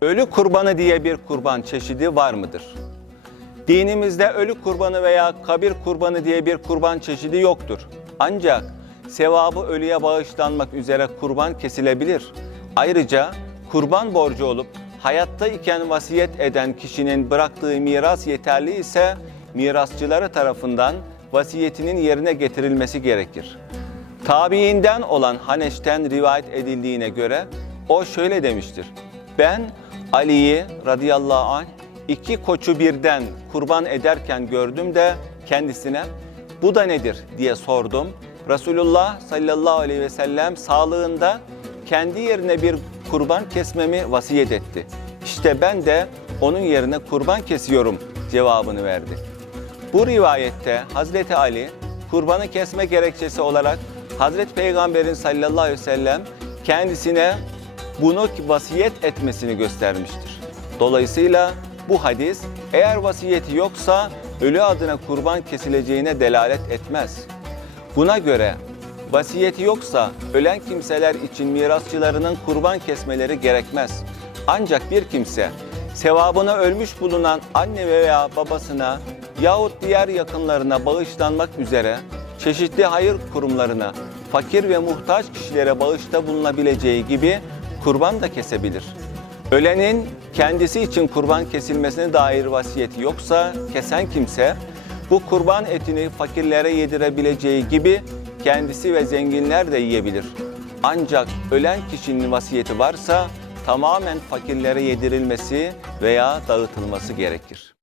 Ölü kurbanı diye bir kurban çeşidi var mıdır? Dinimizde ölü kurbanı veya kabir kurbanı diye bir kurban çeşidi yoktur. Ancak sevabı ölüye bağışlanmak üzere kurban kesilebilir. Ayrıca kurban borcu olup hayatta iken vasiyet eden kişinin bıraktığı miras yeterli ise mirasçıları tarafından vasiyetinin yerine getirilmesi gerekir. Tabiinden olan Haneş'ten rivayet edildiğine göre o şöyle demiştir. Ben Ali'yi radıyallahu anh iki koçu birden kurban ederken gördüm de kendisine bu da nedir diye sordum. Resulullah sallallahu aleyhi ve sellem sağlığında kendi yerine bir kurban kesmemi vasiyet etti. İşte ben de onun yerine kurban kesiyorum cevabını verdi. Bu rivayette Hazreti Ali kurbanı kesme gerekçesi olarak Hazreti Peygamber'in sallallahu aleyhi ve sellem kendisine bunu vasiyet etmesini göstermiştir. Dolayısıyla bu hadis eğer vasiyeti yoksa ölü adına kurban kesileceğine delalet etmez. Buna göre vasiyeti yoksa ölen kimseler için mirasçılarının kurban kesmeleri gerekmez. Ancak bir kimse sevabına ölmüş bulunan anne veya babasına yahut diğer yakınlarına bağışlanmak üzere çeşitli hayır kurumlarına, fakir ve muhtaç kişilere bağışta bulunabileceği gibi kurban da kesebilir. Ölenin kendisi için kurban kesilmesine dair vasiyeti yoksa kesen kimse bu kurban etini fakirlere yedirebileceği gibi kendisi ve zenginler de yiyebilir. Ancak ölen kişinin vasiyeti varsa tamamen fakirlere yedirilmesi veya dağıtılması gerekir.